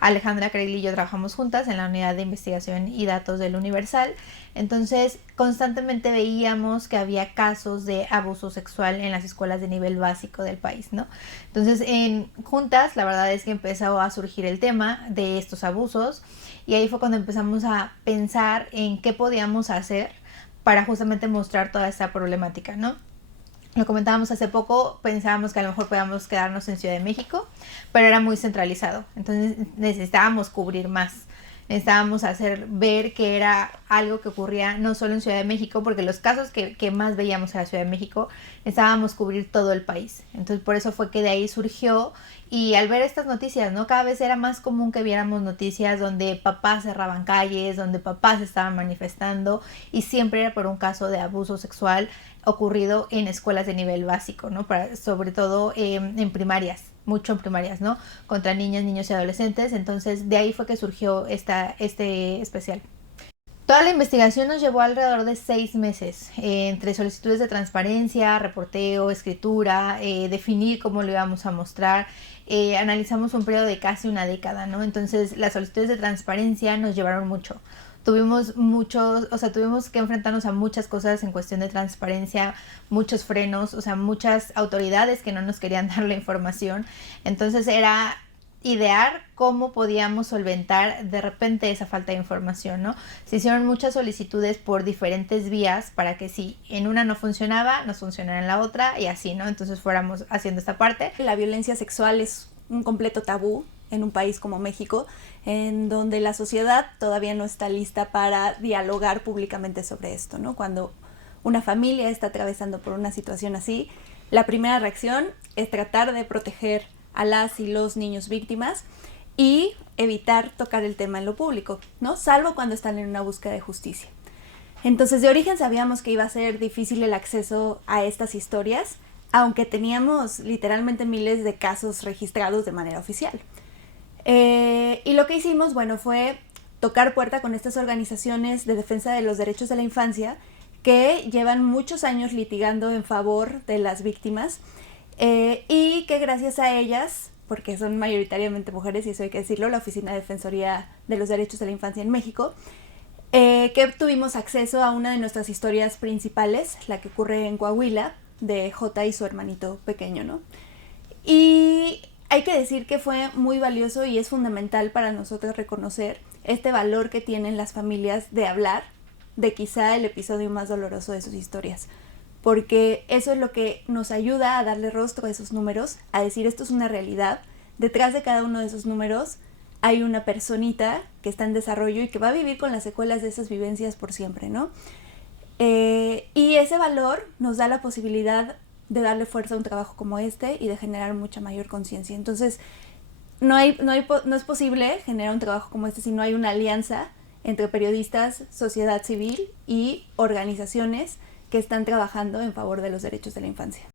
Alejandra Caril y yo trabajamos juntas en la unidad de investigación y datos del Universal. Entonces, constantemente veíamos que había casos de abuso sexual en las escuelas de nivel básico del país, ¿no? Entonces, juntas, la verdad es que empezó a surgir el tema de estos abusos y ahí fue cuando empezamos a pensar en qué podíamos hacer para justamente mostrar toda esta problemática, ¿no? Lo comentábamos hace poco, pensábamos que a lo mejor podíamos quedarnos en Ciudad de México, pero era muy centralizado, entonces necesitábamos cubrir más. Necesitábamos hacer ver que era algo que ocurría no solo en Ciudad de México, porque los casos que más veíamos en la Ciudad de México, necesitábamos cubrir todo el país. Entonces por eso fue que de ahí surgió, y al ver estas noticias, ¿no? Cada vez era más común que viéramos noticias donde papás cerraban calles, donde papás estaban manifestando, y siempre era por un caso de abuso sexual ocurrido en escuelas de nivel básico, ¿no? Sobre todo en primarias, mucho en primarias, ¿no? Contra niñas, niños y adolescentes. Entonces de ahí fue que surgió este especial. Toda la investigación nos llevó alrededor de 6 meses, entre solicitudes de transparencia, reporteo, escritura, definir cómo lo íbamos a mostrar. Analizamos un periodo de casi una década, ¿no? Entonces las solicitudes de transparencia nos llevaron mucho. Tuvimos que enfrentarnos a muchas cosas en cuestión de transparencia, muchos frenos, o sea, muchas autoridades que no nos querían dar la información. Entonces era idear cómo podíamos solventar de repente esa falta de información, ¿no? Se hicieron muchas solicitudes por diferentes vías para que si en una no funcionaba, nos funcionara en la otra y así, ¿no? Entonces fuéramos haciendo esta parte. La violencia sexual es un completo tabú en un país como México, en donde la sociedad todavía no está lista para dialogar públicamente sobre esto, ¿no? Cuando una familia está atravesando por una situación así, la primera reacción es tratar de proteger a las y los niños víctimas y evitar tocar el tema en lo público, ¿no? Salvo cuando están en una búsqueda de justicia. Entonces, de origen sabíamos que iba a ser difícil el acceso a estas historias, aunque teníamos literalmente miles de casos registrados de manera oficial. Y lo que hicimos, bueno, fue tocar puerta con estas organizaciones de defensa de los derechos de la infancia que llevan muchos años litigando en favor de las víctimas y que gracias a ellas, porque son mayoritariamente mujeres, y eso hay que decirlo, la Oficina de Defensoría de los Derechos de la Infancia en México, que tuvimos acceso a una de nuestras historias principales, la que ocurre en Coahuila, de Jota y su hermanito pequeño, ¿no? Y hay que decir que fue muy valioso y es fundamental para nosotros reconocer este valor que tienen las familias de hablar de quizá el episodio más doloroso de sus historias, porque eso es lo que nos ayuda a darle rostro a esos números, a decir esto es una realidad. Detrás de cada uno de esos números hay una personita que está en desarrollo y que va a vivir con las secuelas de esas vivencias por siempre, ¿no? Y ese valor nos da la posibilidad de darle fuerza a un trabajo como este y de generar mucha mayor conciencia. Entonces, no es posible generar un trabajo como este si no hay una alianza entre periodistas, sociedad civil y organizaciones que están trabajando en favor de los derechos de la infancia.